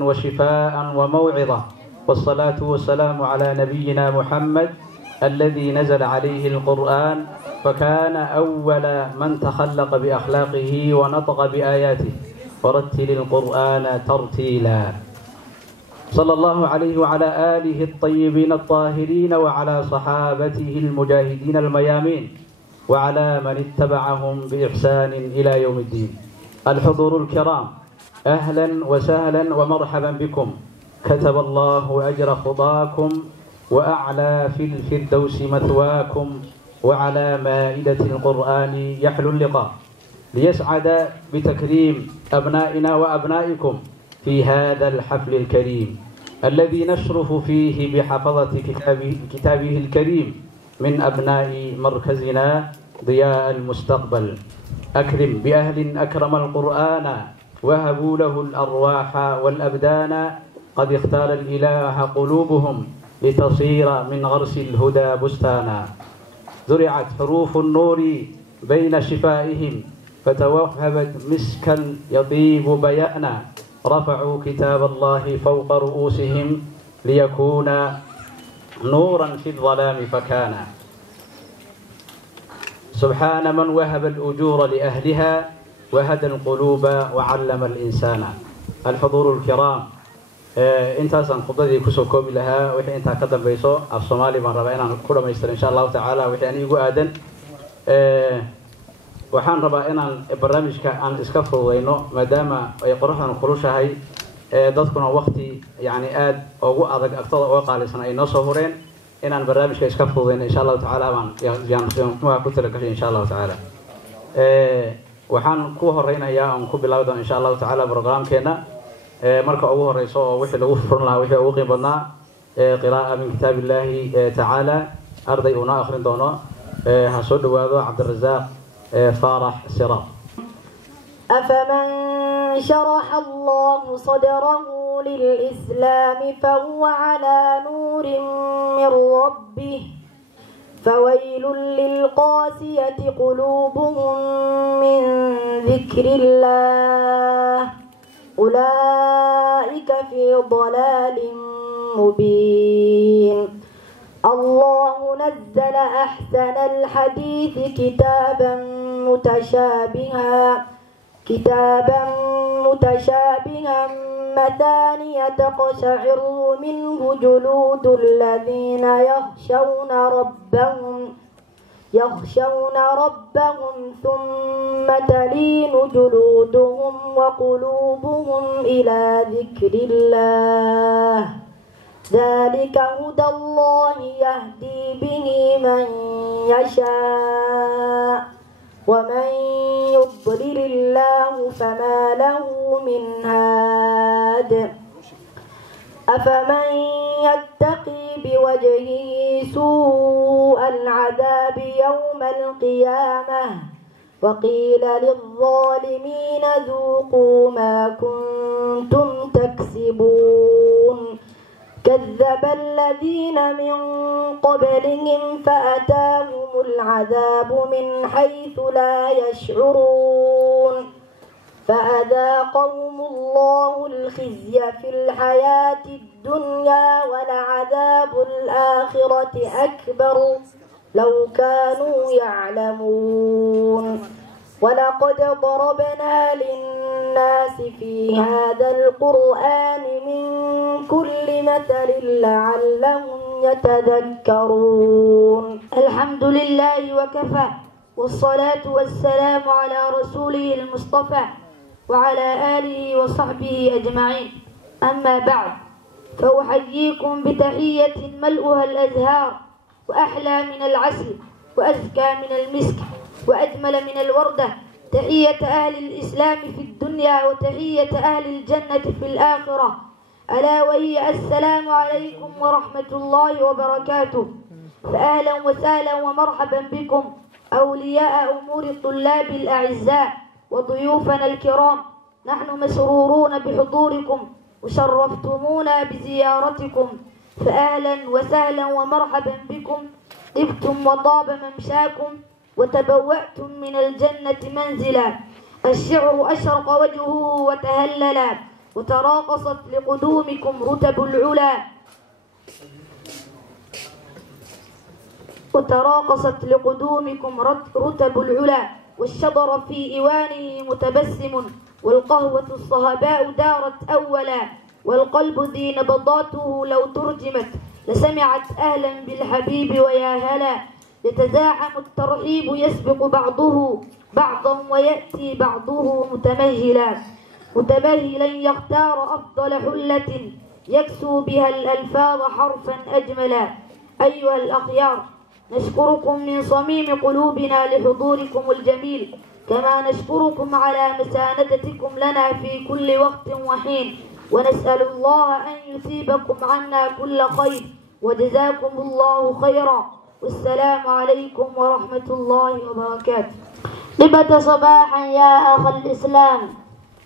وشفاء وموعظة، والصلاة والسلام على نبينا محمد الذي نزل عليه القرآن فكان أول من تخلق بأخلاقه ونطق بآياته، ورتل القرآن ترتيلا. صلى الله عليه وعلى آله الطيبين الطاهرين وعلى صحابته المجاهدين الميامين وعلى من اتبعهم بإحسان إلى يوم الدين. الحضور الكرام، أهلا وسهلا ومرحبا بكم. كتب الله أجر خطاكم وأعلى في الفردوس مثواكم، وعلى مائدة القرآن يحلو اللقاء، ليسعد بتكريم أبنائنا وأبنائكم في هذا الحفل الكريم الذي نشرف فيه بحفظة كتابه الكريم من أبناء مركزنا ضياء المستقبل. أكرم بأهل أكرم القرآن وهبوا له الأرواح والأبدان، قد اختار الإله قلوبهم لتصير من غرس الهدى بستانا. زرعت حروف النور بين شفائهم فتوهبت مسكا يطيب بيانا، رفعوا كتاب الله فوق رؤوسهم ليكون نورا في الظلام فكان. سبحان من وهب الأجور لأهلها وهدى القلوب وعلم الإنسان. الحضور الكرام، intaasan khudbadii kusoo koobi lahaa. wixii intaa ka dambayso af Soomaali baan rabaa inaan ku dhameystiro insha Allah taala wixii aan igu aadan. waxaan rabaa inaan barnaamijka aan iska fududeyno maadaama ay qorraxdan kulushahay, dadkuna waqti yani aad ugu adag agtooda oo qaalisan ay noo soo horeen, inaan barnaamijka iska fududeyno insha Allah taala baan ku talagalay insha Allah taala. waxaan ku horeynayaa aan ku bilowdo insha Allah taala barnaamijkeena. marka ugu horeyso oo wixii lagu furan lahaa wixii ugu qiimo badnaa qiraa'ة min kitaabillahi tacaala arday una akhrin doono. ha soo dhawaado Cabdirazaaq Faarax Siraad. أفمن شرح الله صدره للإسلام فهو على نور من ربه فويل للقاسية قلوبهم من ذكر الله أولئك في ضلال مبين. الله نزل أحسن الحديث كتابا متشابها مثانية تقشعر منه جلود الذين يخشون ربهم ثم تلين جلودهم وقلوبهم إلى ذكر الله ذلك هدى الله يهدي به من يشاء ومن يضلل الله فما له من هاد. أفمن يتقي بوجهه سوء العذاب يوم القيامة وقيل للظالمين ذوقوا ما كنتم تكسبون. كذب الذين من قبلهم فأتاهم العذاب من حيث لا يشعرون فأذاقهم الله الخزي في الحياة الدنيا ولعذاب الآخرة أكبر لو كانوا يعلمون. ولقد ضربنا للناس في هذا القرآن من كل مثل لعلهم يتذكرون. الحمد لله وكفى، والصلاة والسلام على رسوله المصطفى وعلى آله وصحبه أجمعين. أما بعد، فأحييكم بتحية ملؤها الأزهار وأحلى من العسل وأزكى من المسك وأجمل من الوردة، تحية أهل الإسلام في الدنيا وتحية أهل الجنة في الآخرة، ألا وهي السلام عليكم ورحمة الله وبركاته. فأهلا وسهلا ومرحبا بكم أولياء أمور الطلاب الأعزاء وضيوفنا الكرام. نحن مسرورون بحضوركم وشرفتمونا بزيارتكم، فأهلا وسهلا ومرحبا بكم. طبتم وطاب ممشاكم وتبوأتم من الجنة منزلا. الشعر أشرق وجهه وتهللا وتراقصت لقدومكم رتب العلا رتب العلا، والشجر في إيوانه متبسم، والقهوة الصهباء دارت أولا، والقلب ذي نبضاته لو ترجمت لسمعت أهلا بالحبيب ويا هلا. يتزاحم الترحيب يسبق بعضه بعضا ويأتي بعضه متمهلا يختار أفضل حلة يكسو بها الألفاظ حرفا أجملا. أيها الأخيار، نشكركم من صميم قلوبنا لحضوركم الجميل، كما نشكركم على مساندتكم لنا في كل وقت وحين، ونسأل الله أن يثيبكم عنا كل خير، وجزاكم الله خيرا، والسلام عليكم ورحمة الله وبركاته. طبت صباحا يا أخ الإسلام،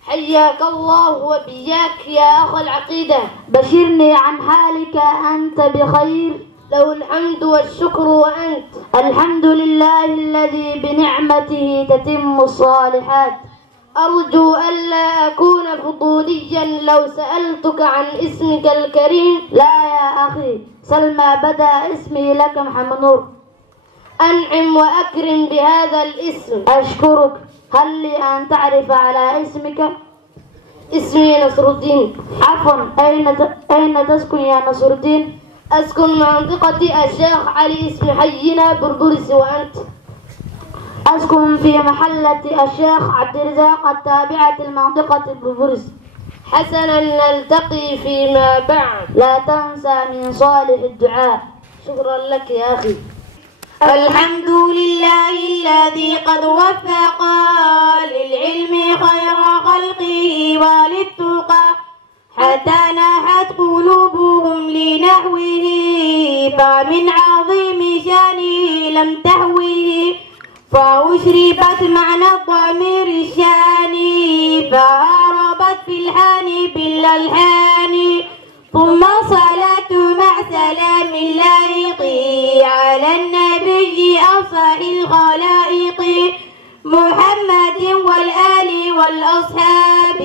حياك الله وبياك يا أخ العقيدة. بشرني عن حالك أنت بخير. له الحمد والشكر وأنت. الحمد لله الذي بنعمته تتم الصالحات. أرجو ألا أكون فضوليا لو سألتك عن اسمك الكريم. لا يا أخي، سل ما بدأ اسمي لك محمد نور. أنعم وأكرم بهذا الاسم. أشكرك. هل لي أن تعرف على اسمك؟ اسمي نصر الدين. عفوا، أين تسكن يا نصر الدين؟ أسكن منطقة الشيخ علي اسم حينا بربرس. وأنت؟ أسكن في محلة الشيخ عبد الرزاق التابعة لمنطقة بربرس. حسنا، نلتقي فيما بعد. لا تنسى من صالح الدعاء. شكرا لك يا أخي. الحمد لله الذي قد وفق للعلم خير خلقه وللتقى، حتى ناحت قلوبهم لنحوه، فمن عظيم شانه لم تهوه، فأشربت معنى الضمير الشاني، فهربت في الحان بالألحان، ثم صلاة مع سلام اللائق على النبي أفصح الخلائق، محمد والآل والأصحاب،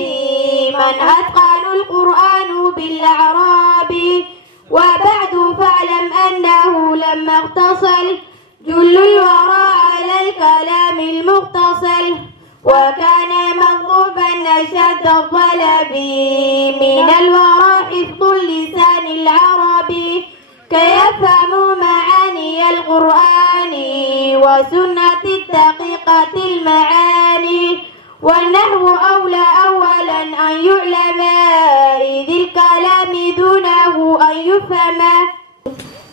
من أتقن القرآن بالأعراب. وبعد فاعلم أنه لما اختصل جل الورى على الكلام المختصر، وكان مطلوبا أشد الطلب من الورى حفظ اللسان العربي، كي يفهموا معاني القرآن وسنة الدقيقة المعاني. والنحو أولى أولا أن يعلم، إذ الكلام دونه أن يفهم.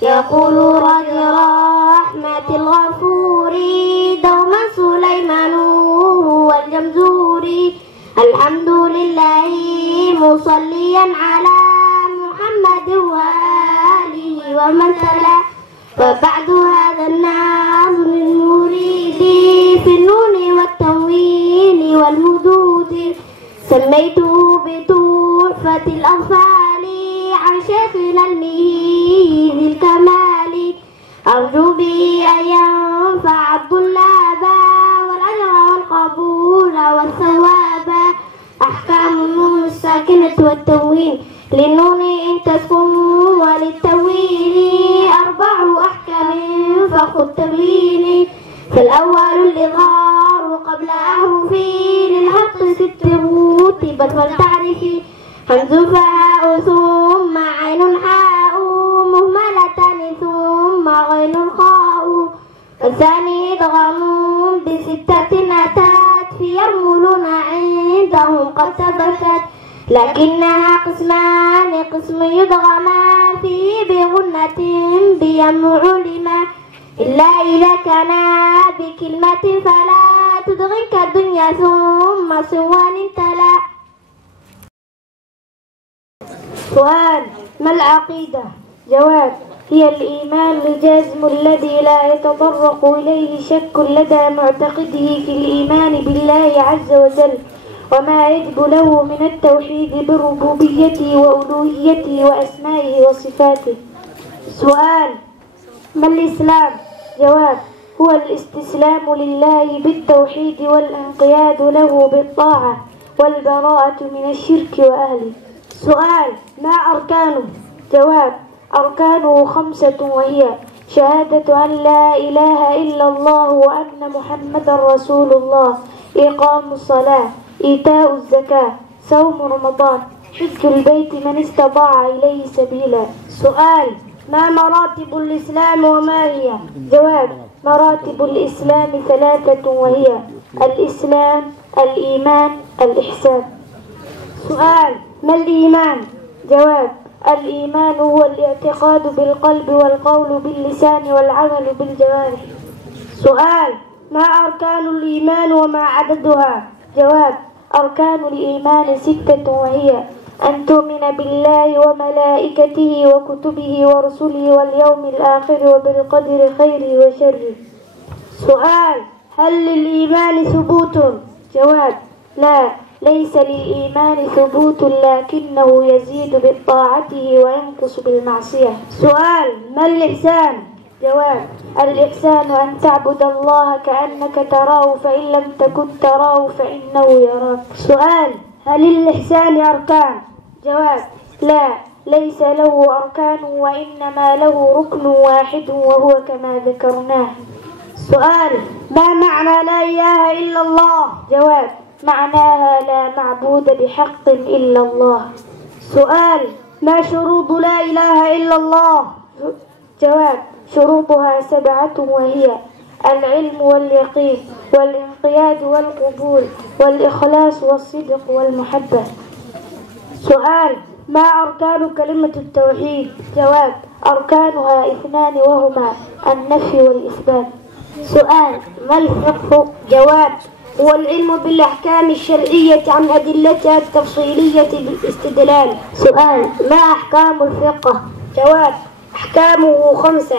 يقول رجل رحمة الغفور دوما سليمان والجمزوري، الحمد لله مصليا على محمد وآله ومن تلا. وبعد هذا الناظم المريد في النون والتنوين والمدود، سميته بتحفة الأطفال عن شيخنا المهي ذي الكمال، أرجو به أن ينفع الطلاب والأجر والقبول والثواب. أحكام النون الساكنة والتنوين، للنون إن تسكن وللتنوين 4 أحكام فخذ التبيين. فالأول الإظهار قبل أحرفي، للحق 6 رتبت فلتعرفي، همز فاء ثم عين حاء مهملتان ثم غين خاء. الثاني إدغام ب6 أتت في يرملون عندهم قد ثبتت، لكنها قسمان، قسم يدغما فيه بغنة بيم علما، إلا إذا كان بكلمة فلا تدغم كالدنيا ثم صوان تلا. سؤال: ما العقيدة؟ جواب: هي الإيمان الجازم الذي لا يتطرق إليه شك لدى معتقده في الإيمان بالله عز وجل، وما يجب له من التوحيد بربوبيته وألوهيته وأسمائه وصفاته. سؤال: ما الإسلام؟ جواب: هو الاستسلام لله بالتوحيد والانقياد له بالطاعة، والبراءة من الشرك وأهله. سؤال: ما أركانه؟ جواب: أركانه 5 وهي: شهادة أن لا إله إلا الله وأن محمدا رسول الله، إقام الصلاة، إيتاء الزكاة، صوم رمضان، حج البيت من استطاع إليه سبيلا. سؤال: ما مراتب الإسلام وما هي؟ جواب: مراتب الإسلام 3 وهي: الإسلام، الإيمان، الإحسان. سؤال: ما الإيمان؟ جواب: الإيمان هو الاعتقاد بالقلب والقول باللسان والعمل بالجوارح. سؤال: ما أركان الإيمان وما عددها؟ جواب: أركان الإيمان 6 وهي: أن تؤمن بالله وملائكته وكتبه ورسله واليوم الآخر وبالقدر خيره وشره. سؤال: هل للإيمان ثبوت؟ جواب: لا، ليس للإيمان ثبوت، لكنه يزيد بطاعته وينقص بالمعصية. سؤال: ما الإحسان؟ جواب: الإحسان أن تعبد الله كأنك تراه، فإن لم تكن تراه فإنه يراك. سؤال: هل للإحسان أركان؟ جواب: لا، ليس له أركان، وإنما له ركن واحد وهو كما ذكرناه. سؤال: ما معنى لا إله إلا الله؟ جواب: معناها لا معبود بحق إلا الله. سؤال: ما شروط لا إله إلا الله؟ جواب: شروطها 7 وهي: العلم واليقين والانقياد والقبول والإخلاص والصدق والمحبة. سؤال: ما أركان كلمة التوحيد؟ جواب: أركانها 2 وهما النفي والإثبات. سؤال: ما الفقه؟ جواب: هو العلم بالأحكام الشرعية عن أدلتها التفصيلية بالاستدلال. سؤال: ما أحكام الفقه؟ جواب: أحكامه 5: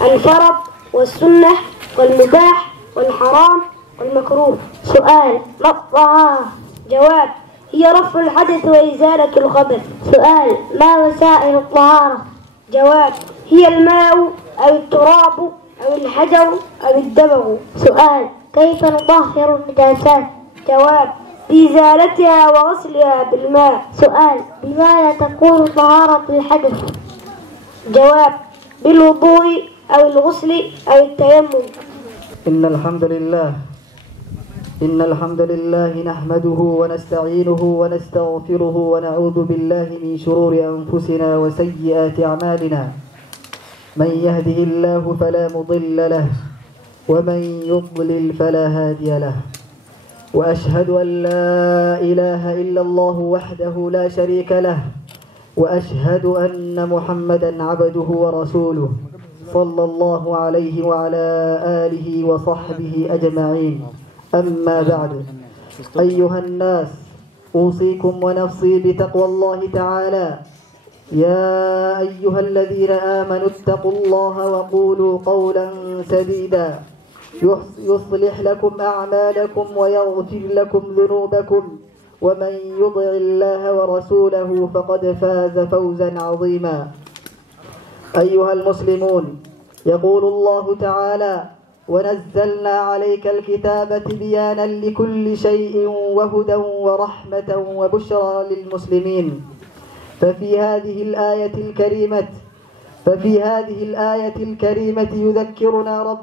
الفرض والسنة والمباح والحرام والمكروه. سؤال: ما الطهارة؟ جواب: هي رفع الحدث وإزالة الخبث. سؤال: ما وسائل الطهارة؟ جواب: هي الماء أو التراب أو الحجر أو الدبغ. سؤال: كيف نطهر النجاسات؟ جواب: بإزالتها وغسلها بالماء. سؤال: بماذا تكون طهارة الحدث؟ جواب: بالوضوء أو الغسل أو التيمم. إن الحمد لله نحمده ونستعينه ونستغفره ونعوذ بالله من شرور أنفسنا وسيئات أعمالنا. من يهده الله فلا مضل له ومن يضلل فلا هادي له، وأشهد أن لا إله إلا الله وحده لا شريك له، وأشهد أن محمدا عبده ورسوله صلى الله عليه وعلى آله وصحبه أجمعين. أما بعد، أيها الناس، أوصيكم ونفسي بتقوى الله تعالى. يا أيها الذين آمنوا اتقوا الله وقولوا قولا سديدا يصلح لكم أعمالكم ويغفر لكم ذنوبكم، ومن يطع الله ورسوله فقد فاز فوزا عظيما. أيها المسلمون، يقول الله تعالى: ونزلنا عليك الكتاب تبيانا لكل شيء وهدى ورحمة وبشرى للمسلمين. ففي هذه الآية الكريمة يذكرنا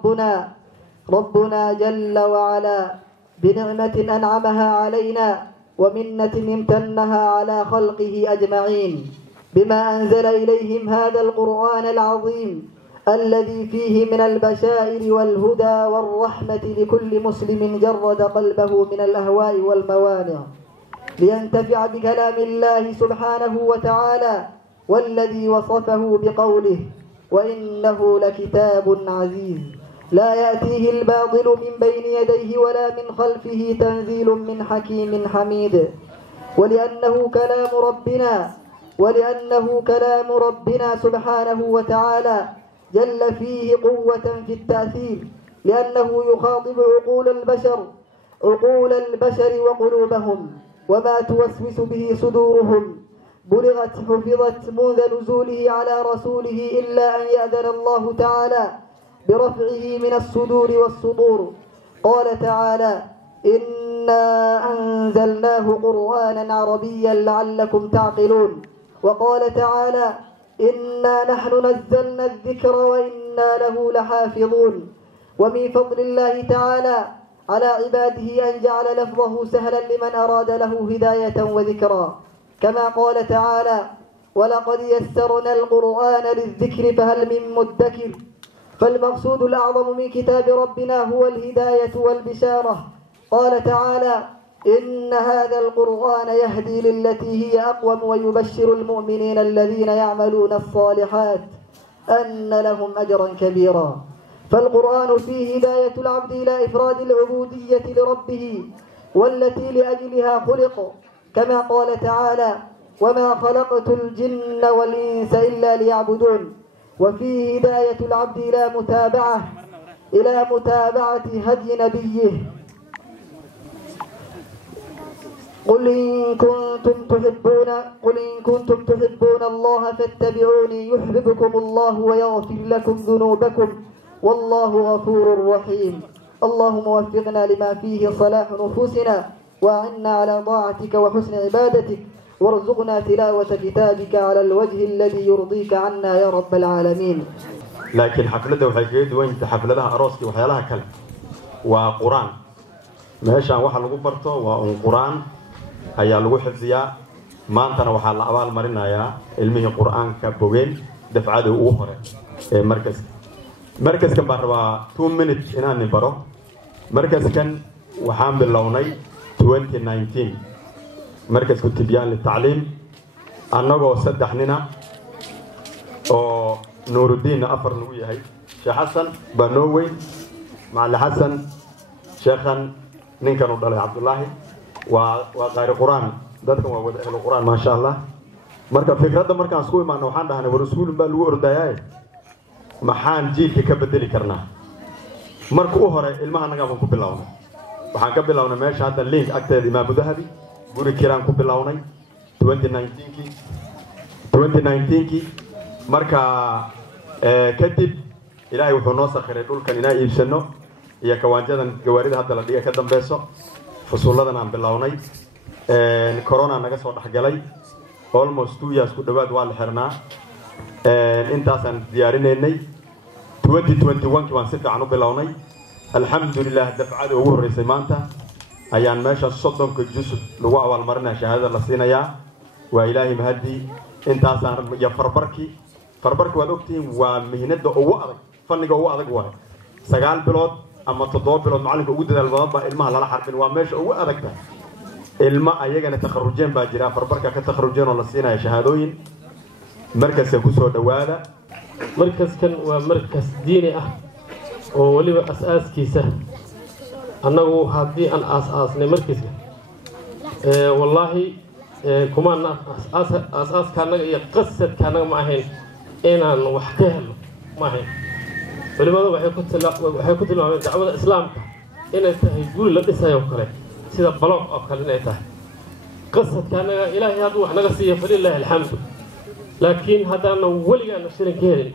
ربنا جل وعلا بنعمة أنعمها علينا ومنة امتنها على خلقه أجمعين، بما أنزل إليهم هذا القرآن العظيم الذي فيه من البشائر والهدى والرحمة لكل مسلم جرد قلبه من الأهواء والموانع، لينتفع بكلام الله سبحانه وتعالى، والذي وصفه بقوله: وإنه لكتاب عزيز لا يأتيه الباطل من بين يديه ولا من خلفه، تنزيل من حكيم حميد. ولأنه كلام ربنا سبحانه وتعالى جل فيه قوة في التأثير، لأنه يخاطب عقول البشر وقلوبهم، وما توسوس به صدورهم حفظت منذ نزوله على رسوله، إلا أن يأذن الله تعالى برفعه من الصدور والسطور. قال تعالى: إن إنا أنزلناه قرآنا عربيا لعلكم تعقلون. وقال تعالى إنا نحن نزلنا الذكر وإنا له لحافظون. ومن فضل الله تعالى على عباده أن جعل لفظه سهلا لمن أراد له هداية وذكرا، كما قال تعالى ولقد يسرنا القرآن للذكر فهل من مدكر. فالمقصود الأعظم من كتاب ربنا هو الهداية والبشارة. قال تعالى إن هذا القرآن يهدي للتي هي أقوم ويبشر المؤمنين الذين يعملون الصالحات أن لهم أجرا كبيرا. فالقرآن فيه هداية العبد إلى إفراد العبودية لربه والتي لأجلها خلق، كما قال تعالى وما خلقت الجن والإنس إلا ليعبدون. وفيه هداية العبد إلى متابعة هدي نبيه. قل إن كنتم تحبون الله فاتبعوني يحببكم الله ويغفر لكم ذنوبكم والله غفور رحيم. اللهم وفقنا لما فيه صلاح نفوسنا وأعنا على طاعتك وحسن عبادتك وارزقنا تلاوة كتابك على الوجه الذي يرضيك عنا يا رب العالمين. لكن حفلته waxay kaga duwan tahay xafladaha arooska waxyaalaha kale waa quraan meeshan waxa lagu barto waa quraan ayaa lagu xifdiyaa maantana waxa la abaal marinayaa ilmihi quraanka bogeen dafcada ugu hore ee markaskan baan rabaa 2 minutes inaan baro. markaskan waxaan bilownay 2019 markasku tibyaan litacliim annagoo 3 nina oo nuurudiin afar lagu yahay sheekh xasan banowey macallin xasan sheekhan ninkan u dhalay cabdullaahi waa qaari quraan dadkan waa wada ahlu quraan ma sha Allah. marka fikradda markaan isku imaano waxaan dhahnay war iskuul baa lagu ordayaa maxaan jiilka ka bedeli karnaa. marka u hore ilmaha naga ku bilownay waxaan ka bilownay meesha hadda link agteeda Imaam Dahabi guri kiraan ku bilownay 2019 marka kadib ilaahay wuxuu noo sakhiray dhulkan inaa iibsano iyo kawaanjadan gawaarida hadda la dhiga ka dambeeso fusuuladan aan bilownay. corona naga soo dhaxgalay almost 2 years ku dhawaad waa la xirnaa intaasaan diyaarinaynay 2021 waan si fiican u bilownay alxamdulilah. dafcada ugu horeysay maanta ayaan meesha 30 jusub lagu abaal marinaa shahaadada la siinayaa waa ilaahay mahadi. intaasaan iyo farbarki waad ogtihiin waa mihnada ugu adag fanniga ugu adag waa 9 bilood ama 7 bilood macalinka ugu dadaal badan baa ilmaha lala xarbin waa meesha ugu adagta ilma ayagana takharujeen baa jira farbarka ka takharujeen oo la siinayo shahaadooyin. markaska ku soo dhawaada markaskan waa markas diini ah oo waliba asaaskiisa annagu haddii aan aasnay markaska wallaahi kumaana asaaskaanaga iyo qasadkaanaga ma ahayn inaan wax ka helo ma ahayn. culimadu waxay ku tilmaameen dacwada islaamka inay tahay guri la dhisayo kale sida baloog oo kale inay tahay. qasadkaanaga ilaahay hadduu wax naga siiyo falilaahi alxamdu laakiin haddaana weligaana shirin ka helin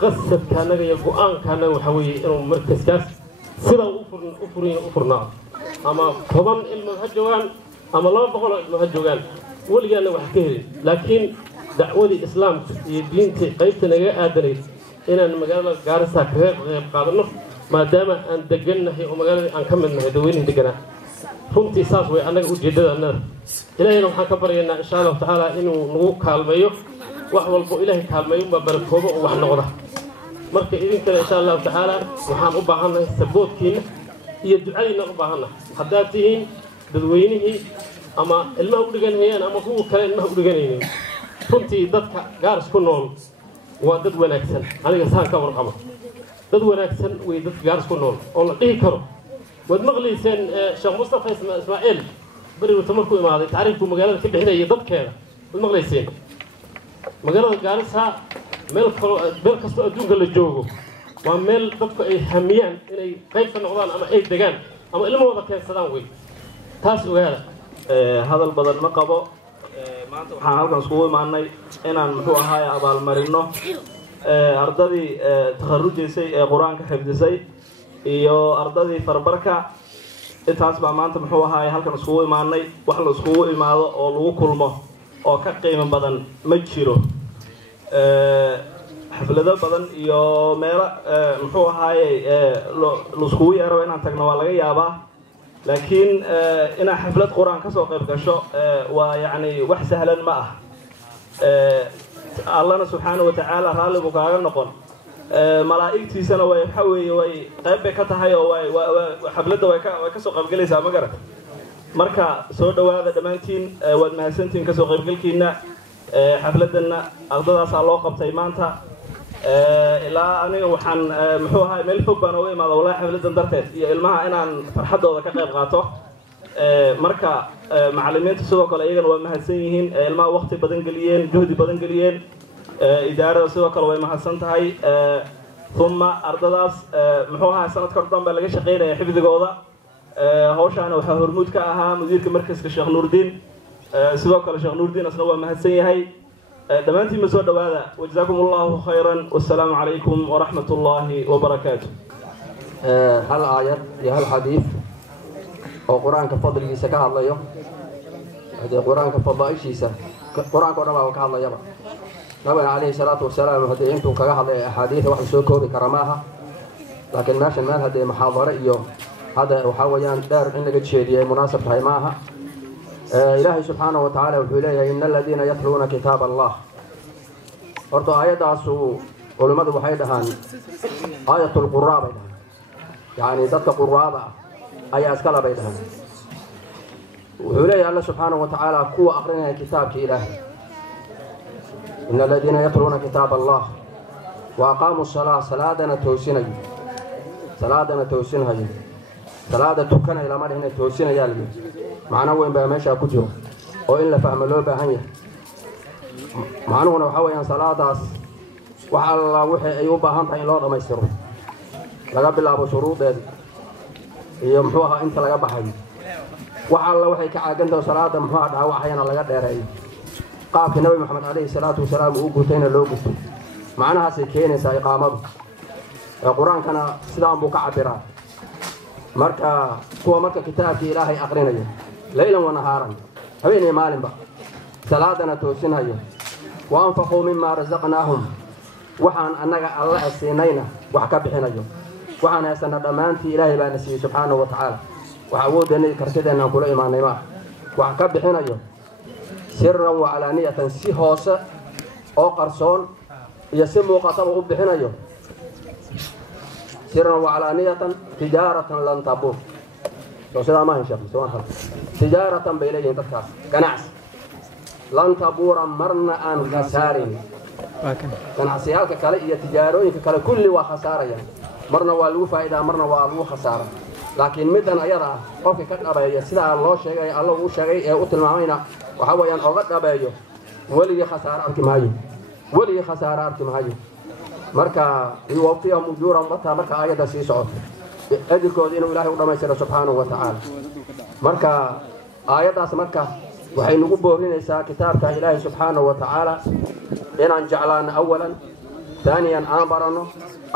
qasadkaanaga iyo go-aankaanaga waxaa weeye inuu markaskaas sida u furnaado ama 10 ilmo ha joogaan ama 200 ilmo ha joogaan weligaana wax ka helin. laakiin dacwadii islaamka iyo diintii qaybta naga aadanayd inaan magaalada Gaarisa kaga qayb qaadano maadaama aan degannahay oo magaalada aan ka midnahay dadweynaha deganaa. runtii saas way annaga ujeedadana ilaahayna waxaan ka baryaynaa insha Allah taala inuu nagu kaalmeeyo wax walbo ilaahay kaalmeeyo ma barakoobo oo wax noqda. marka idinkana insha Allah taala waxaan u baahanahay saboodkiina iyo ducadiina u baahanahay haddaad tihiin dadweynihii ama ilmaha u dhiganayaan ama kuwa kale ilmaha u dhiganayeen. runtii dadka Gaaris ku nool waa dad wanaagsan aniga saan ka warqabo dad wanaagsan way dad Gaaris ku nool oo la dhihi karo. waad maqlayseen sheekh Mustafa Ismaaciil bari uu tamarku imaaday taariikhku magaalada ka bixinayay dadkeeda waad maqlayseen magaalada Gaarisa meel kasta adduunka la joogo waa meel dadku ay hamiyaan inay qayb ka noqdaan ama ay degaan ama ilmahooda keensadaan way taas ogaada. hadal badan ma qabo maanta waxaan halkan iskugu imaanay inaan muxuu ahaay abaal marino ardadii takharujaysay ee quraanka xifdisay iyo ardadii farbarka intaas baa maanta muxuu ahaay halkan iskugu imaanay wax la iskugu imaado oo lagu kulmo oo ka qiimo badan ma jiro xaflado badan iyo meelo muxuu ahaay la iskugu yeero inaan tagno waa laga yaabaa laakiin inaan xaflad quraan ka soo qayb gasho waa yacni wax sahlan ma ah allana subxaanahu watacaala raalli buu kaaga noqon malaa'igtiisana way waxa weeye way qayb bay ka tahay oo xafladda way ka soo qaybgalaysaa ma garat marka soo dhawaada dhammaantiin waad mahadsantihiin kasoo qaybgalkiina xafladana ardadaasaa loo qabtay maanta ilaa aniga waxaan muxuu ahaa meel fog baan uga imaada wallahi xafladan darteed iyo ilmaha inaan farxadooda ka qayb qaato marka macallimiinta sidoo kale iyagana waa mahadsan yihiin ilmaha waqti badan geliyeen juhdi badan geliyeen idaarada sidoo kale way mahadsan tahay uma ardadaas muxuu ahaa sanadka hor dhan baa laga shaqaynaya xifdigooda hawshaana waxaa hormuud ka ahaa mudiirka markaska sheekh nuurdiin sidoo kale sheekh nuurdiin asna waa mahadsan yahay dhammaantiin ma soo dhawaada wajazaakum allahu khayran wassalaamu calaykum waraxmat ullaahi wabarakaatu hal aayad iyo hal xadiid oo qur-aanka fadligiisa ka hadlayo haddee qur-aanka fadaaishiisa qur-aanka o dhan baa ka hadlayaba nabiga calayhi salaatu wasalaam haddee intuu kaga hadlay axaadiida wax la soo koobi kara maaha laakiin meeshan meel haddee muxaadaro iyo hadda waxaa weeyaan dheer in laga jeediyo ay munaasab tahay maaha ilaahay subxaanahu watacaala wuxuu leeyahay ina aladiina yatluuna kitaab allah horta aayaddaasu culimmadu waxay dhahaan aayatulquraa bay dhahaan yacni dadka quraada ah ayaa iskala bay dhahaan wuxuu leeyahay alla subxaanahu watacaala kuwa akrinaya kitaabka ilaahay ina aladiina yatluuna kitaab allah wa aqaamuu salaa salaadana toosinhayo salaada tukanay lama dhihina toosinayaa la yidhi macno weyn baa meeshaa ku jiro oo in la fahmo loo baahan yahay macnuhuna waxaa weeyaan salaadaas wax alla wixii ay u baahan tahay in loo dhammaystiro laga bilaabo shuruudeeda iyo muxuu ahaa inta laga baxayo wax alla waxay ka caagantaho salaada muxuu aha dhaawacayana laga dheereeyo qaabkii nabi maxamed calayhi salaatu wasalaam uu gutayna loo guto macnahaasay keenaysaa iqaamadu qur-aankana sidaan buu ka cabiraa marka kuwa marka kitaabkii ilaahay aqrinayo laylan wa nahaaran habeen iyo maalinba salaadana toosinhayo wa anfaquu mimaa rasaqnaahum waxaan annaga alla siinayna wax ka bixinayo waxaan haysana dhammaantii ilaahay baana siiyey subxaanahu wa tacaala wax awoodeenna kartideenna aan kula imaanay maaha wax ka bixinayo siran wa calaaniyatan si hoose oo qarsoon iyo si muuqataba u bixinayo سرا وعلانية تجارة لن تبور لو سيدا ما هنشاف تجارة بيليه تذكر كنعس لن تبور مرنا عن خسار كنعسيالك كالية تجارونك كال كل وخسارة مرنا والو فائدة مرنا والو خسارة لكن مدن أيضا قفك كتنبايا سيدا الله شيء الله شيء يقتل معينا وحاول أغد أبايو ولي خسارة أركمهايو ولي خسارة أركمهايو marka yuwafiyahum ujuurahum wataa marka aayadda sii socoto ajirkooda inuu ilaahay u dhammaystiro subxaanahu wa tacaala marka aayaddaas marka waxay nagu boorinaysaa kitaabka ilaahay subxaanahu wa tacaala inaan jeclaano awalan taaniyan aan baranno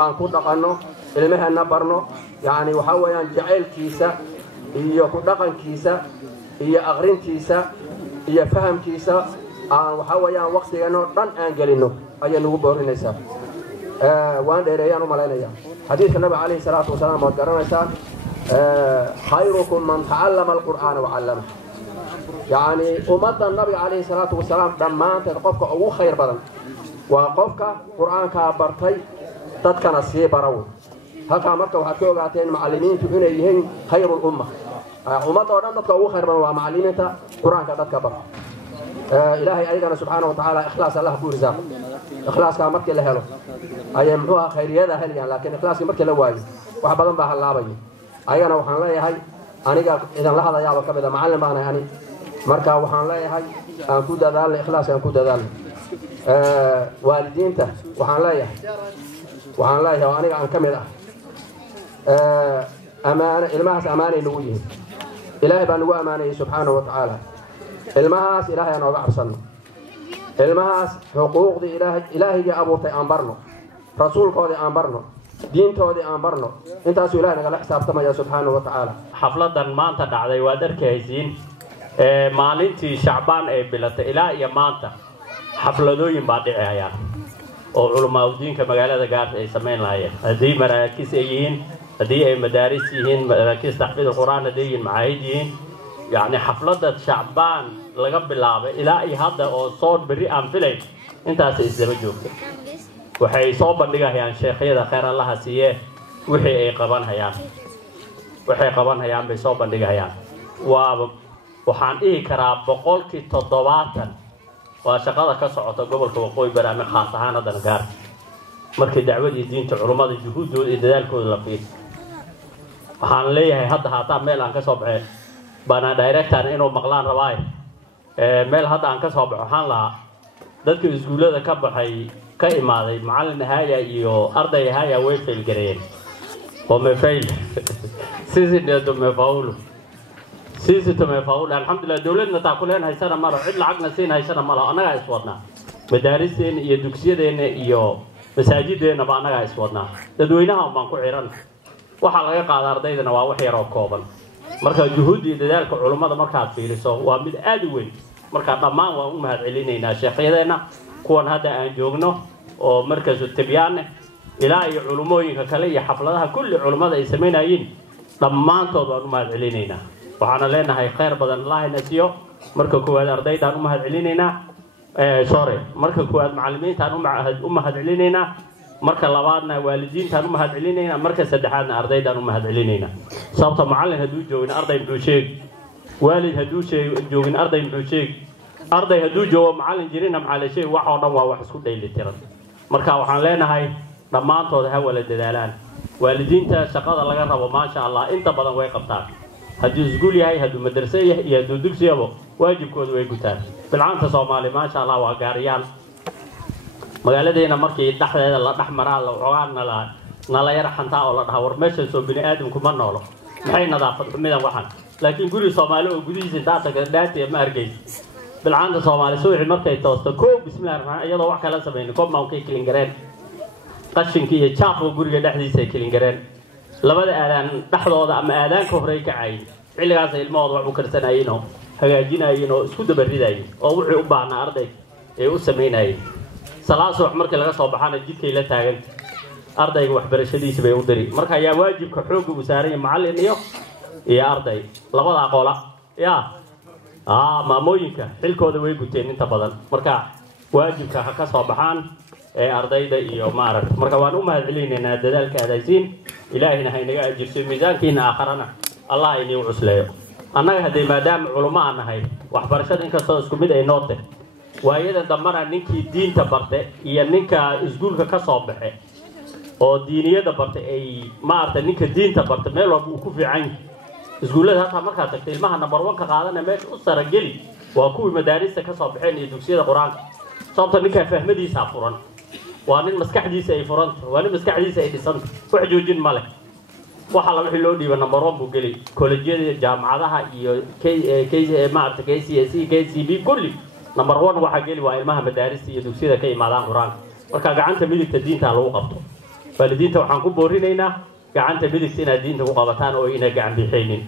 aan ku dhaqanno ilmaheenna barno yacni waxaa weeyaan jacaylkiisa iyo ku dhaqankiisa iyo aqrintiisa iyo fahamkiisa aan waxaa weeyaan waqtigeenoo dhan aan gelinno ayay nagu boorinaysaa وان ديريان وملينيا حديث النبي عليه الصلاه والسلام وقرنيسان خيركم من تعلم القران وعلمه يعني امه النبي عليه الصلاه والسلام دمان قفك او خير بدن وقفك قرانك برتي dadkana sii baraw halka marka waxa ka ogaateen macallimiintu inay yihiin khayrul umma ummadda oo dhan dadka ugu khayr badan waa macallimiinta quraanka dadka bar ilaahay ayagana subxaanahu wa tacaala ikhlaas allah ku risaaqo ikhlaaska markii la helo ayay muxuu ahaa khayriyada helayaan laakiin ikhlaaskii markii la waayo wax badan baa halaabaya ayagana waxaan leeyahay aniga idan la hadayaaba ka mida macallin baan ani marka waxaan leeyahay aan ku dadaalno ikhlaas aan ku dadaalno waalidiinta waxaan leeyahay aniga aan ka mid ah amaana ilmahaas amaanay nagu yihiin ilaahay baa nagu amaanayay subxaanahu wa tacaala ilmahaas ilaahay aan ooga cabsanno ilmahaas xuquuqdii ilaahaygai abuurtay aan barno rasuulkoodii aan barno diintoodii aan barno intaasuu ilaahay nagala xisaabtamaya subxaanahu wa tacaala. xafladan maanta dhacday waad arkaysiin maalintii shacbaan ay bilatay ilaa iyo maanta xafladooyin baa dhicayaan oo culamaadiinka magaalada gaarta ay sameyn lahaayeen haddii maraakiis ay yihiin haddii ay madaaris yihiin maraakiis taxfiid quraan haddii yihiin macaahid yihiin yacni xafladda shacbaan laga bilaabay ilaa iyo hadda oo soo berri aan filayn intaas isdaba joogta waxay soo bandhigayaan sheekhyada khayr allaha siiye wixii ay qabanhayaan bay soo bandhigayaan waxaan dhihi karaa 70% waa shaqada ka socota gobolka waqooyi bari ama khaas ahaan haddana gaar markii dacwadii diinta culummada juhuuddooda iyo dadaalkooda la fiiriyo waxaan leeyahay hadda haataa meel aan ka soo baxay baana director inuu maqlaan rabaayo meel hadda aan ka soo baxo waxaan lahaa dadka iskuullada ka baxay ka imaaday macallin haya iyo arday haya way fail gareeyeen oo ma fail sisi nado ma faulu sisi to ma faulu alxamdulillah dawladna taa kuleen haysana maro cid lacagna siin haysana malo anaga is wadnaa madaariseen iyo dugsiyadeena iyo masaajideena ba anaga is wadnaa dadweynaha baan ku xiran waxa laga qaada ardaydana waa wax yar oo kooban marka juhudi dadaalka culimada markaad fiiriso waa mid aad u weyn marka dhammaan waan u mahad celinaynaa sheekhadeena kuwan hadda aan joogno oo markaas tibyaan ilaa iyo culimooyinka kale iyo xafladaha kulli culimada ay sameynayeen dhammaantood waan u mahad celinaynaa waxaana leenahay khayr badan Allah nasiyo marka koowaad ardaydaan u mahad celinaynaa marka koowaad macallimiintaan u mahad celinaynaa marka labaadna waalidiintaan u mahad celinaynaa marka saddexaadna ardaydaan u mahad celinaynaa sababta macallin hadduu joogin arday muxuu sheegi waalid hadduu joogin arday muxuu sheegi arday hadduu joogo macallin jirina maxaa la sheegi wax oo dhan waa wax isku dheelitiran marka waxaan leenahay dhammaantood ha wala dadaalaan waalidiinta shaqada laga rabo maasha Allah inta badan way qabtaan haddii iskuul yahay hadduu madrasa yahay iyo hadduu dugsi yabo waajibkooda way gutaan bilcaanta Soomaali maasha Allah waa gaariyaan magaaladeena markii dhaxdeeda la dhaxmaraa la xogaana nala yar xantaa oo la dhaha war meesha soo bini aadamku ma noolo maxay nadaafad xumidan waxan laakiin guri Soomaali oo gudihiisa daata ka dhaatay ma argays bilcaanta Soomaali soo markay toosto koob bismillaahir rahmaanir iyadoo wax kala sameeyay koob ma kay kilin gareen qashinkii iyo jaafo guriga dhexdiisa ay kilin gareen labada aadaan dhaxdooda ama aadaanka horey ka caayay xilligaas ilmahooda wax u karsanayeen oo hagaajinayeen oo isku dabaridayeen oo wixii u baahnaa arday ay u sameynayeen salaas wax markii laga soo baxana jidkay la taagan ardayga waxbarashadiisa bay u diri marka ayaa waajibka xoog u saaray macallin iyo arday labada aqola maamooyinka xilkooda way guteen inta badan marka waajibka ha ka soo baxaan ardayda iyo maaragta marka waan u mahad celinaynaa dadaalka adaysiin ilaahina ha inaga ajirso miisaankiina aakhirana Allah inuu cusleeyo annaga haday maadaama culimo aan nahay waxbarashada inkastoo isku mid ay noqotay waayada dambana ninkii diinta bartay iyo ninka iskuulka ka soo baxay oo diiniyada bartay ay maarta ninka diinta bartay meel walba uu ku fiican iskuulada hata marka tagtay ilmaha number 1 ka qaadana meesha u sara gali waa kuwii madaarista ka soo baxeen iyo dugsiyada quraanka sababta ninka fahmadiisa furan waa nin maskaxdiisa ay furan waa nin maskaxdiisa ay dhisan wax joojin male waxa la wixii loo dhiibay number 1 buu gali kollejyada jaamacadaha iyo maarta KCSE KCB kulli number 1 waxa gali waa ilmaha madaarista iyo dugsiyada ka imaadaan quraanka marka gacanta midigta diinta lagu qabto waalidiinta waxaan ku boorinaynaa gacanta midigta inaad diinta ku qabataan oo ina gacan bixinin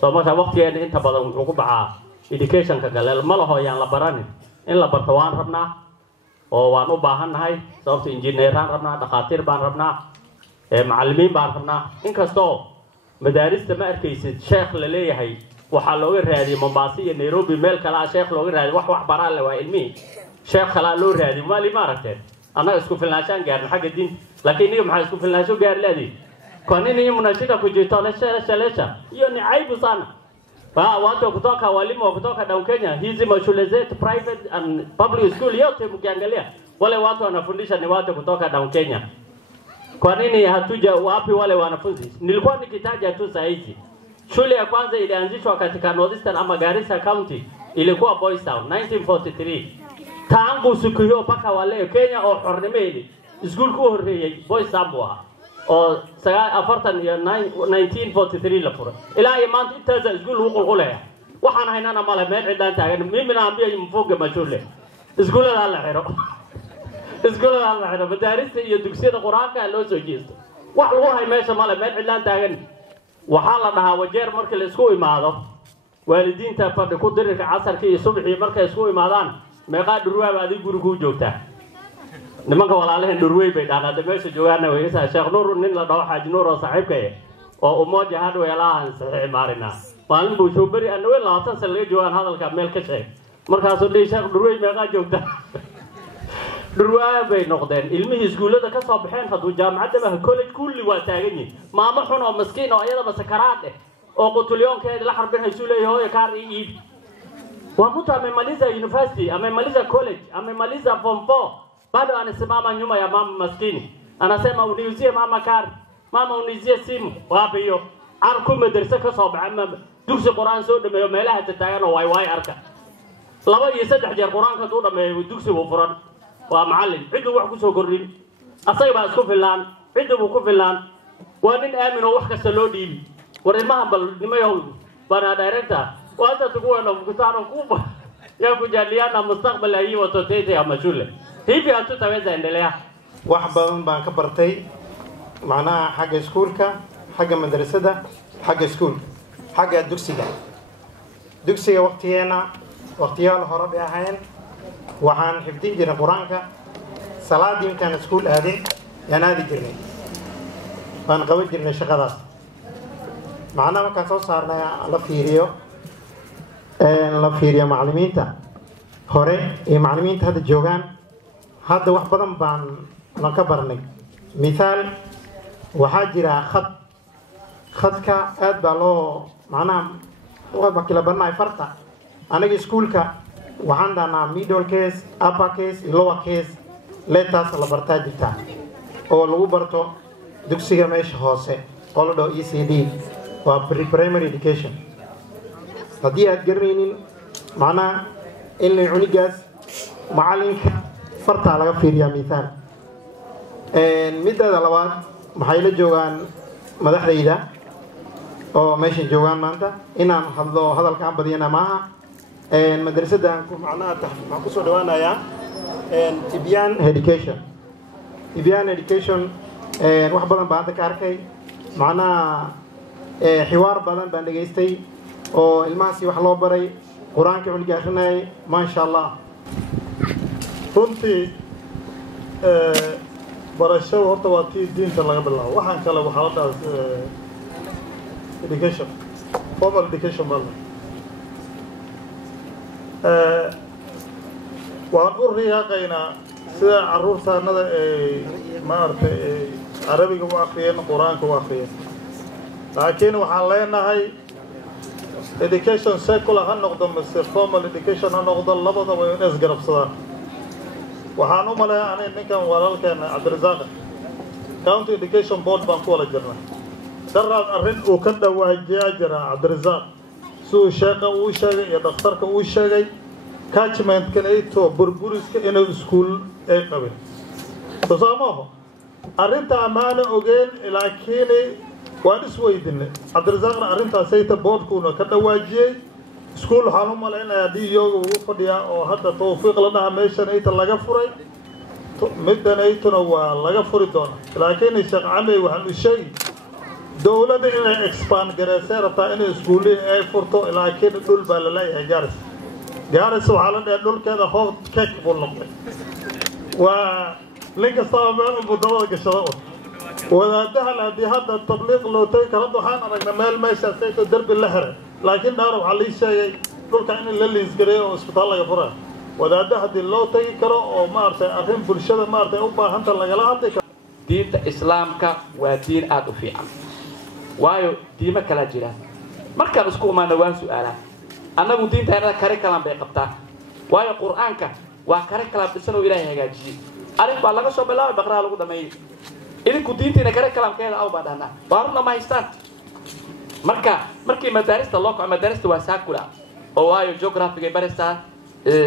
soo marka waqtigeena inta badan wuxuu ku baxaa educationka galeel ma laho yaan la baranin in la barto waan rabnaa oo waan u baahannahay sababta injineeraan rabnaa dhaqaatiir baan rabnaa macallimiin baan rabnaa inkastoo madaarista ma arkaysid sheekh la leeyahay waxaa looga raadiyay Mombasa iyo Nairobi meel kale sheekh looga raadiyay wax baraan la waa ilmi sheekh kale loo raadiyay maali ma aragtay annaga isku filnaanshaan gaarna xagga diin laakiin niga maxay isku filnaansho gaar leedahay kwanini mnashida kujitoa lesha hiyo ni aibu sana watu kutoka walimu kutoka down Kenya hizi mashule zetu private and public school yote mkiangalia wale watu wanafundisha ni watu kutoka down Kenya kwa nini hatuja wapi wale wanafunzi nilikuwa nikitaja tu saa hizi shule ya kwanza ilianzishwa katika Northeastern ama Garissa County ilikuwa Boys Town 1943 tangu siku hiyo mpaka wale Kenya oo xornimada school ku horeeyay Boys Town oo 1943 la furay ilaa ay maanta intaas iskuul ugu qulqulaya waxaan haynana mala meel cidaan taagan mimina ambiye mfuga majule iskuulada la xiro madaarista iyo dugsiyada quraanka loo soo jeesto wax lagu hay meesha male meel cidlaan taagan waxaa la dhahaa wajeer markii la isku imaado waalidiinta fadhi ku dirirka casarkii iyo subaxii markay isku imaadaan meeqaa dhurwaaba adig guriguu joogtaa nimanka walaalaheen dhurwey bay dhahaan hadda meesha joogaana weygasaa sheekh nuur nin la dhaho xaaji nuur oo saaxiibka oo umoja hadhweelahan saxiix maarina maalin buu soo bari annawe 20 sano laga joogaan hadalka meel ka sheeg markaasuu dhihi sheekh dhurwey meeqaa joogta dhurwaa bay noqdeen ilmihii iskuullada ka soo baxeen hadduu jaamacadda ma college kulli waa taagan yihiin maamo xun oo maskiin oo iyadaba sakaraad oo qutulyoonkeeda la xarbinaysu leeyahay hooyo kaar iib waa mtu amemaliza university amemaliza college amemaliza form 4 bado anasimama nyuma ya mama maskini anasema uniuzie mama kar mama uniuzie simu wapi hiyo arku madrasa ka soo baxay mama dugsi quraan soo dhameeyo meelaha taagan oo way arka 2 iyo 3 jeer quraanka uu dhameeyo dugsi uu furan waa macallin cid wax ku soo kordhin asaga baa isku filaan cid uu ku filaan waa nin aamin oo wax kasta loo dhiibi warimaha bal nimayo bana director وأنت تقول لهم كتارو كوبا يا كجاليانا مستقبل أيه وتوتيتي يا مشولة هي في أنتو تويزا عندنا وحبا بان كبرتي معناها حاجة سكولكا حاجة مدرسة حاجة سكول حاجة دوكسيدا دوكسيدا وقتيانا الهرب يا حين وحان حفظين جنا قرانكا صلاة دي كان سكول هذه ينادي جرني بان قوي جرني شغلات معنا ما كان صارنا la fiiriyo macallimiinta hore ee macallimiinta hadda joogaan hadda wax badan baan la ka barnay misaal waxaa jira khadka aad baa loo macnaha waa kala barnay farta aniga iskuulka waxaan dhahnaa middle case upper case lower case letters la bartaa jirta oo lagu barto dugsiga meesha hoose oo la dhaho ECD waa primary education haddii aad garanaynin macnaha in la cunigaas macallinka fartaa laga fiiriyaa miisaal midda labaad maxay la joogaan madaxdayda oo meesha joogaan maanta inaan hadlo hadalkaan badiyana maaha madrasadaan ku macnaha waxaan ku soo dhawaanayaa Tibian education wax badan baan ka arkay macnaha xiwaar badan baan dhageystay oo ilmahaasi wax loo baray quraanka culiga akhrinay ma sha Allah runtii barashada horta waa tii diinta laga bilaabo waxaan kale waxa la dhahaa education formal education bal waan u riyaaqaynaa sida caruurtaanada ay maartay carabiga u akhriyeen quraanka u akhriyeen laakiin waxaan leenahay education secular ha noqdo mise formal education ha noqdo labadaba way isgarabsadaan waxaan u maleeyaa anay ninkan walaalkeena Cabdirasaaq county education board baan ku wada jirnaa daraad arrin uu ka dhawaajiyaa jira Cabdirasaaq suu sheekha uu sheegay iyo dhakhtarka uu sheegay catchment kaleeto burburiska inuu iskuul ay qabeen tasaamaho arrinta amaana ogeen laakiin waan isweydinay Cabdirasaaqna arrintaasayta boardkuuna ka dhawaajiyay iskuul waxaan u maleynayaa haddii iyaga ugu fadhiyaa oo hadda tawfiiq la dhaha meeshan ayta laga furay middan aytuna waa laga furi doonaa laakiin sheekh camey waxaan u sheegi dowladda inay expand gareysay rabtaa inay iskuullihii ay furto laakiin dhul baa la leeyahay gaaris waxaa la dhahay dhulkeeda hot cake buu noqday waa nin kastaba meel unbuu dabada gashada wadaadaha haddii hadda tabliiq loo tagi karo hadda waxaan aragnay meel meeshaasayto derbi la xiray laakiin dhaar waxaa lii sheegay dhulka in la liisgareeyo oo isbitaal laga furaa wadaada haddii loo tagi karo oo maaragtay arrin bulshada maaragtay u baahanta lagala hadli karo diinta islaamka waa diin aad u fiican waayo diimo kala jira markaan isku imaano waan su'aalaa annagu diinta kare kalan bay qabtaa waayo qur'aanka waa kare kala bisan oo ilaahay hagaajiyay arrin baa laga soo bilaabay baqraa lagu dhameeyay idinku diintiina kare kalamkeeda aw baa dhahnaa baarna ma haystaan markii madaarista loo kaco madaarista waa saakula oo waayo geography ay baraysaa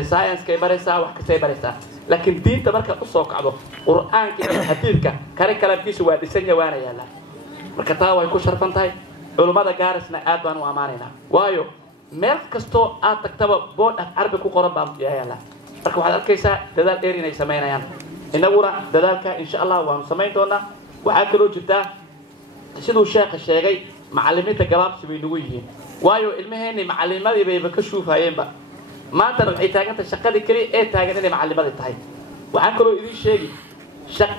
science ay baraysaa wax kasta ay baraysaa laakiin diinta marka u soo kacdo qur'aanka iyo xadiidka kare kalamkiisu waa dhisan yawaana yaala marka taa way ku sharfan tahay culimada gaarisna aad baan u amaanaynaa waayo meel kastoo aad tagtaba board af carabi ku qoran baa yaala marka waxaad arkaysaa dadaal dheer inay sameynayaan inaguna dadaalka insha Allah waanu samayn doonaa waxaa kaloo jirtaa siduu sheekha sheegay macallimiinta gabaabsi bay nagu yihiin waayo ilmaheenni macallimadii bayba ka shuufayeenba maantana waxay taagantahay shaqadii keliya ee taagan inay macallimadii tahay waxaan kaloo idiin sheegi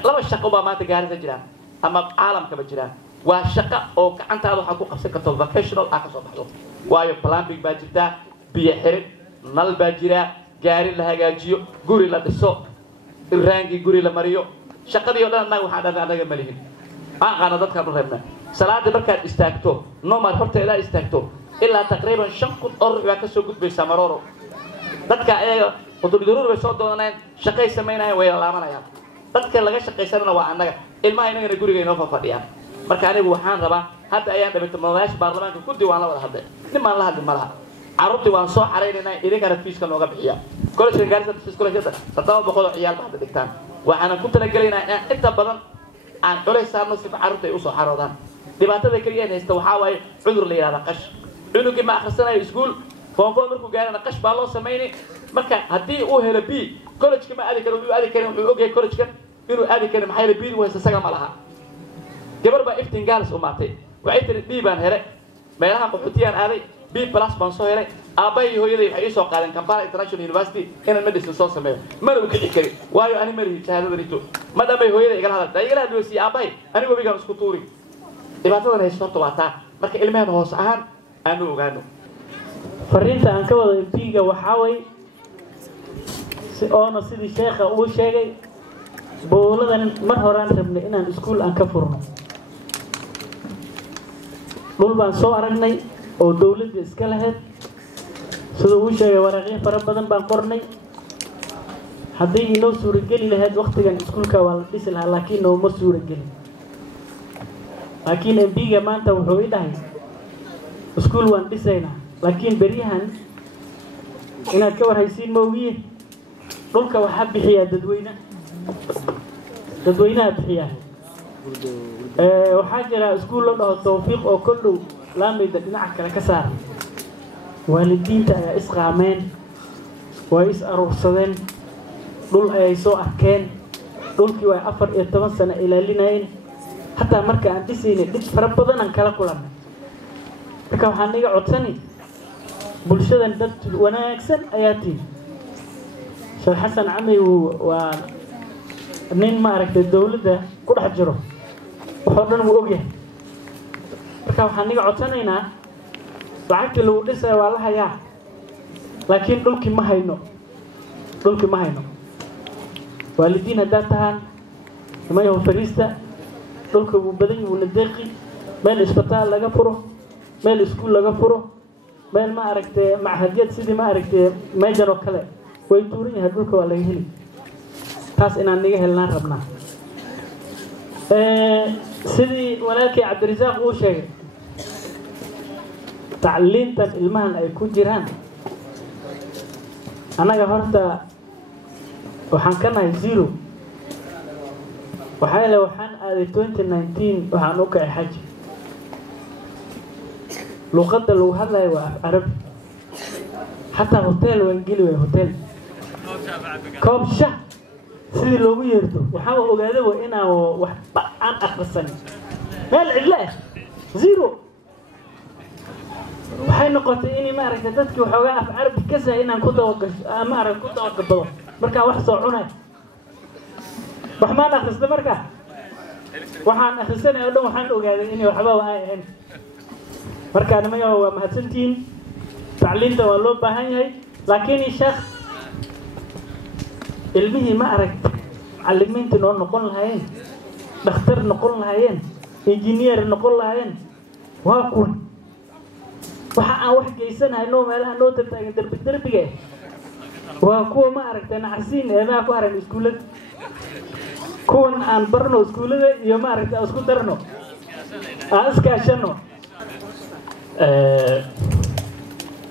laba shaqo baa maanta gaarisa jiraan ama caalamkaba jiraan waa shaqo oo gacantaada waxaad ku qabsan karto vocational ah ka soo baxdo waayo plumbing baa jirtaa biyo xirid nal baa jiraa gaari la hagaajiyo guri la dhiso raangi guri la mariyo shaqadii oo dhan annaga waxaan dhan annaga ma lihin aan qaana dadkaan u reebnaa salaada markaad istaagto nomar horta ilaa istaagto ilaa taqriiban 5,000 oo ruux baa ka soo gudbaysa marooro dadka ayaga qudubiduruur bay soo doonayaan shaqay sameynayaan way laabanayaan dadka laga shaqaysanana waa annaga ilmaha inagana guriga inoo fadhiyaan marka anigu waxaan rabaa hadda ayaan dhameeyay madaxda baarlamaanka ku diiwaan la wada hadlay nimaan la hadlin malaha carruurtii waan soo xareynayna idinkana fiiska nooga bixiya college gaarisa college-da 700 ciyaal baa hadda dhigtaan waxaan ku talagalaynaa inta badan aan culays saarno si carruurta ay u soo xaroodaan dhibaatada kaliya ee haysta waxaa waaye cudur la yiraahdo qash cunugii ma akhrisanayo iskuul foonfoon markuu gaarana qash baa loo sameeyay marka haddii uu helo B college-ka ma aadi karo uu aadi karin wuxuu ogyahay college-ka inuu aadi karin maxay la B waysa saga ma laha gabar baa iftiin gaalis u maatay waxay tiri B baan helay meelaha qaxootiyaan aaday B+ baan soo helay aabay hooyaday waxay soo qaadeen Kampala International University inaan medicine soo sameeyo mana u kici karin waayo ani ma lihi shahaadada rito madamay hooyaday igala hadaltay igala hadlay aabay anigu bigaan isku tuuri dhibaatadan haysto horta waa taa marka ilmahan hoos ahaan aanu ogaano fariinta aan ka wada MP-ga waxaa way si oona sidii sheekha uu sheegay booladan mar horaan rabnay inaan iskuul aan ka furno dhul baan soo aragnay oo dawladda iska lahayd sida uu sheegay waraaqyo fara badan baan qornay haddii inoo suurageli lahayd waqtigan iskuulka waa la dhisi lahaa laakiin nooma suuragelin laakiin MP-ga maanta wuxuu i dhahay iskuul waan dhisaynaa laakiin beryahan inaad ka warhaysiin moogiye dhulka waxaa bixiyaa dadweynaha bixiyaa waxaa jira iskuul la dhaho tawfiiq oo kol dhow laamayda dhinaca kale ka saara waalidiinta ayaa isqaameen way is aruursadeen dhul ayay soo arkeen dhulkii way 14 sano ilaalinayeen hataa marka aan dhisaynay dhib fara badan aan kala kulannay marka waxaan iga codsani bulshadan dad wanaagsan ayaa tiin Sheekh Xasan Camay waa nin ma aragtay dawladda ku dhex jiro wuxuu dhan uu ogyahay marka waxaan iga codsanaynaa lacagtii lagu dhisay waa la hayaa laakiin dhulkii ma hayno waalidiin haddaad tahaan imayahu fariista dhulka wuu badan wuuna deeqi meel isbitaal laga furo meel iskuul laga furo meel ma aragtay machadyad sidii ma aragtay meejan oo kale way tuuran yahay dhulka waa laga heli taas inaan niga helnaan rabnaa sidii walaalkay Cabdirasaaq uu sheegay tacliintan ilmahan ay ku jiraan anaga horta waxaan ka nahay 0 waxaan aaday 2019 waxaan u kacay xaj luqadda lagu hadlayo waa Arabi حتى هوتيل وانجيلي هوتيل كوب شاه sidii loogu yeerto waxa uu ogaaday waa inaa wax aan akhrisan meel cidla zero waxay noqotay inay ma aragtay dadkii waxoogaa af Arabi ka saay inaan ku dawagasho ama arag ku dawagabado marka wax soo cunay wax ma akhristo marka waxaan akhrisanay oo dhan waxaan ogaaday inay waxba ay ahayn marka nimayo waa mahadsantiin tacliinta waa loo baahan yahay laakiin sheekh ilmihii ma aragtay macallimiinta noo noqon lahaayeen dhakhtar noqon lahaayeen injineer noqon lahaayeen waa kuwan waxa aan wax geysanahay noo meelaha noo taagan darbiga waa kuwa ma aragtay nacsiin ee ma ku haran iskuulada kuwan aan barno iskuulada iyo ma aragtay isku darno iskaashano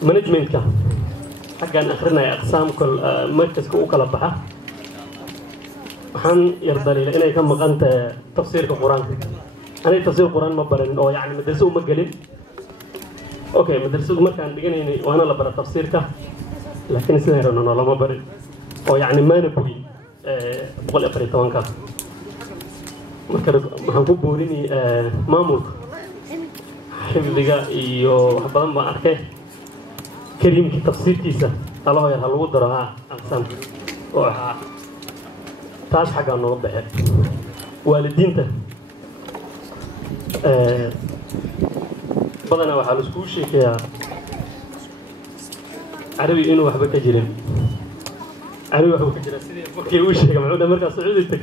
managementka حقاً أخرنا أقسام كل مركز كوكلا بحة وحن يرضى لي لأنه كم مقنت تفسير القرآن أنا تفسير القرآن ما برن أو يعني مدرسة مقلين أوكي مدرسة ما كان بيجيني وأنا لا برا تفسير كه لكن سنير أنا لا ما برن أو يعني ما نبوي بقول أفريقيا وانكا waxaan ku boorinay maamulka xifdiga iyo wax badan baan arkay kariimkii tafsiirkiisa talaho yar ha lagu daro aqsan oo taas xagga nooga baxay waalidiinta badanaa waxaa la iskugu sheekayaa carabi inuu waxba ka jirin carabi waxba ka jira sidii markii uu sheegay muxuu dhahay markaa sacuudi tag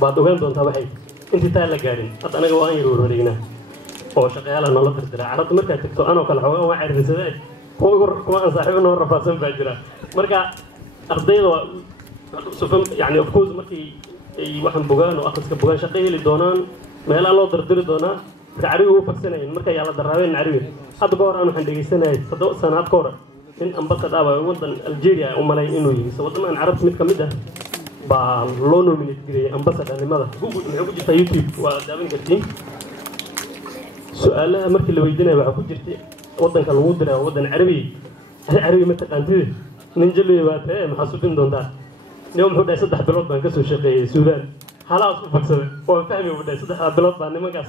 baad ogaan doontaa waxay intii taa la gaarin hadda anaga waan yar wareegnaa oo shaqayaala noola dirdiraa carabta markaad tagto anoo kale xoogaa waa cariirsadee kuma aan saaxiibo noo rafaadsan baa jira marka ardayda waa يعني of course markii ay waxaan bogaan oo akhriska bogaan shaqo heli doonaan meelaha loo dardiri doonaa marka carabiga u fagsanayn marka yaa la daraabeen carabiga hadda ka hor aan waxaan dhegaysanayay 7 sanaad ka hor in ambassador ah wadan Algeria u malayn inuu yahay wadamahan carabta mid ka mid ah baa loo nominate gareeyay ambassador-nimada Google maxay ku jirtaa YouTube waa daawan kartiin su'aalaha markii la weydiinay waxa ku jirtay wadanka lagu diray wadan carabi ma taqaantid nin jilay waa tahay maxaa subin doontaa اليوم هو ده 3 بلاد بان كسو شقي سودان خلاص فكسد هو فهمي ودا 3 بلاد بان نمكاس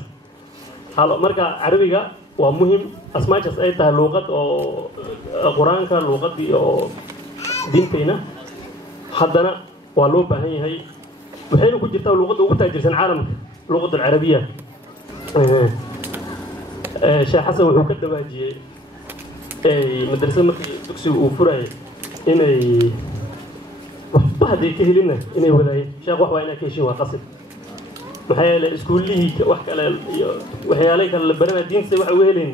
حالا marka carabiga waa muhiim asmaajas ay tahay luqad oo quraanka luqad iyo diinteena haddana waa loo baahan yahay waxayna ku jirtaa luqadda ugu taajirsan caalamka luqadda carabiga sheekh xasan wuxuu ka dawaajiyay madrasada markii dugsiga uu furay inay waxay ka helina inay wadaayeen sheekh wax waa inay ka heshiin waa qasab maxay yeelay iskuulihiisa wax kale iyo waxyaalo kale la baranaa diinta waxa uu heleen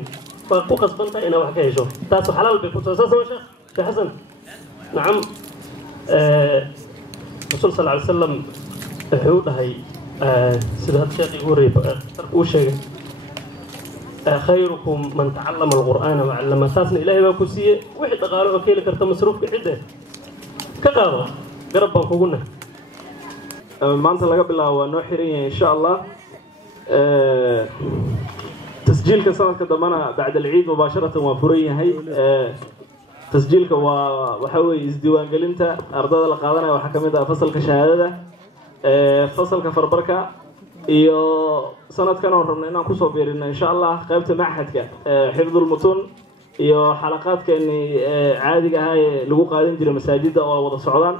waa ku qasbanta inay wax ka hesho taas xalaal bay ku soo saaraysaa sheekh xasan nacam rasuul sallallahu alayhi wasallam wuxuu dhahay sida sheekh ugu reebay uu sheegay خيركم من تعلم القرآن وعلم أساسنا إلهي باكوسية وحد قالوا أكيل كرت مصروف كعدة كقالوا قرب بانكونا ما أنت لقى بالله ونوحرين إن شاء الله تسجيل كسنة كدمنا بعد العيد مباشرة وفورية هي تسجيلك وحوي ازدوان قلنتا أرضاد القادنا وحكمتها فصل كشهادة فصل كفربركة iyo sanadkan oo rabnay inaan ku soo biirino insha Allah qaybta maxadka xifdul mutun iyo xalaqaadkeeni caadiga ah ee lagu qaadan jiray masaajida oo wada socdaan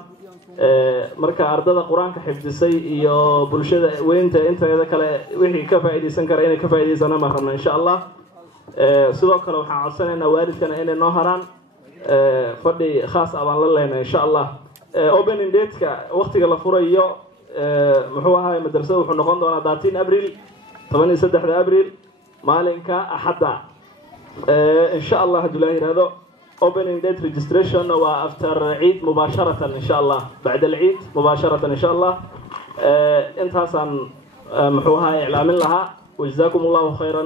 marka ardada quraanka xifdisay iyo bulshada weynta inteeda kale wixii ka faa'iideysan kara inay ka faa'iideysana ma rabno insha Allah sidoo kale waxaan codsanaynaa waalidkana inay noo haraan fadhi khaas ah baan la leenahay insha Allah opening date-ka waqtiga la furayo muxuu ahaa madrasada wuxuu noqon doonaa 13 abriil 13 abriil maalinka axada insha Allah haduu la yiraahdo opening date registration waa after Eid mubasharatan insha Allah بعد العيد مباشرة إن شاء الله انت حسن محوها إعلام لها وجزاكم الله خيرا